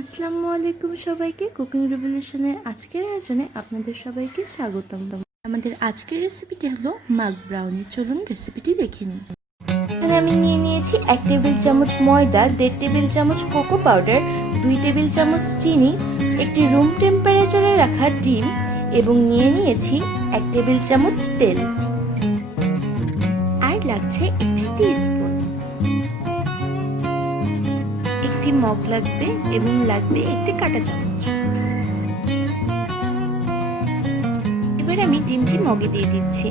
আসসালামু আলাইকুম সবাইকে। কুকিং রেভলিউশনের আজকের আয়োজনে আপনাদের সবাইকে স্বাগতম। আমাদের আজকের রেসিপিটি হলো মাগ ব্রাউনি। চলুন রেসিপিটি দেখে নিই। এখানে আমি নিয়ে নিয়েছি 1 টেবিল চামচ ময়দা, 1.5 টেবিল চামচ কোকো পাউডার, 2 টেবিল চামচ চিনি, একটি রুম টেম্পারেচারে রাখা ডিম এবং নিয়ে নিয়েছি 1 টেবিল চামচ তেল। আর লাগছে একটি টিস্পুন, একটি মগ লাগবে এবং লাগবে একটি কাঁটা চামচ। এবার আমি ডিমটি মগে দিয়ে দিচ্ছি।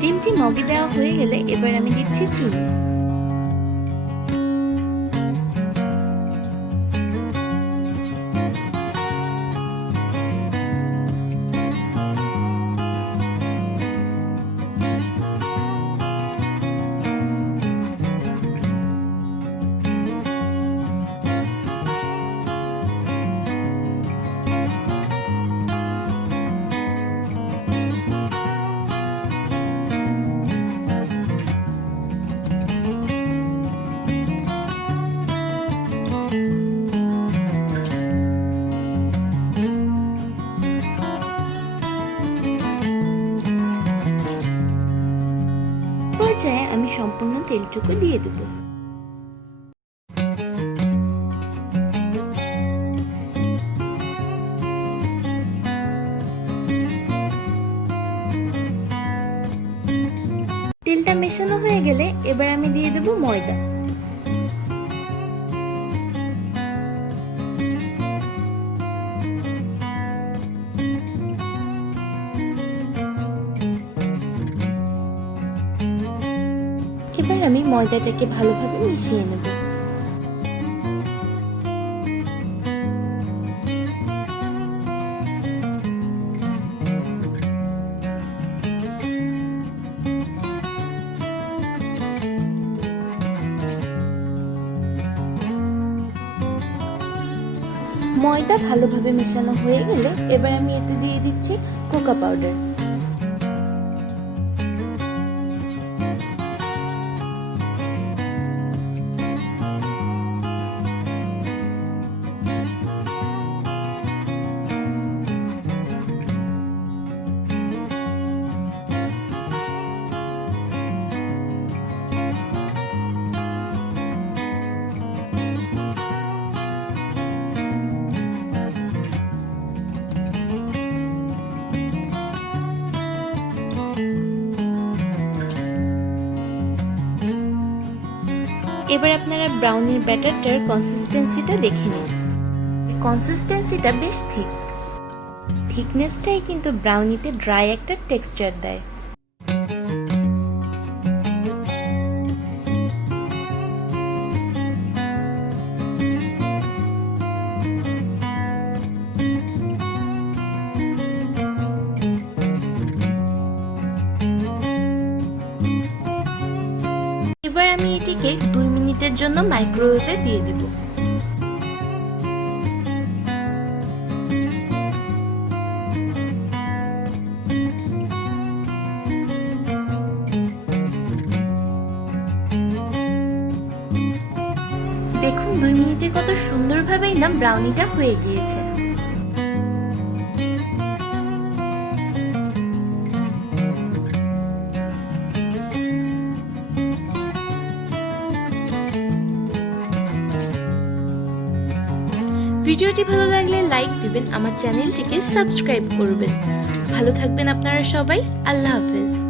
ডিমটি মগে দেওয়া হয়ে গেলে এবার আমি দিচ্ছি চিনি। পর্যায়ে আমি সম্পূর্ণ তেলটুকু দিয়ে দেব। তেলটা মেশানো হয়ে গেলে এবার আমি দিয়ে দেব ময়দা। এবার আমি ময়দাটাকে ভালোভাবে মিশিয়ে নেব। ময়দা ভালোভাবে মেশানো হয়ে গেলে এবার আমি এতে দিয়ে দিচ্ছি কোকো পাউডার। এবার আপনারা ব্রাউনির ব্যাটারটার কনসিস্টেন্সিটা দেখে নিন। কনসিস্টেন্সিটা বেশ থিকনেসটাই কিন্তু ব্রাউনিতে ড্রাই একটা টেক্সচার দেয়। এবার আমি এটিকে 2 মিনিটের জন্য মাইক্রোওয়েভে দিয়ে দেব। দেখুন 2 মিনিটে কত সুন্দরভাবেই না ব্রাউনিটা হয়ে গিয়েছে। ভিডিওটি ভালো লাগলে লাইক দিবেন, আমার চ্যানেলটিকে সাবস্ক্রাইব করবেন। ভালো থাকবেন আপনারা সবাই। আল্লাহ হাফেজ।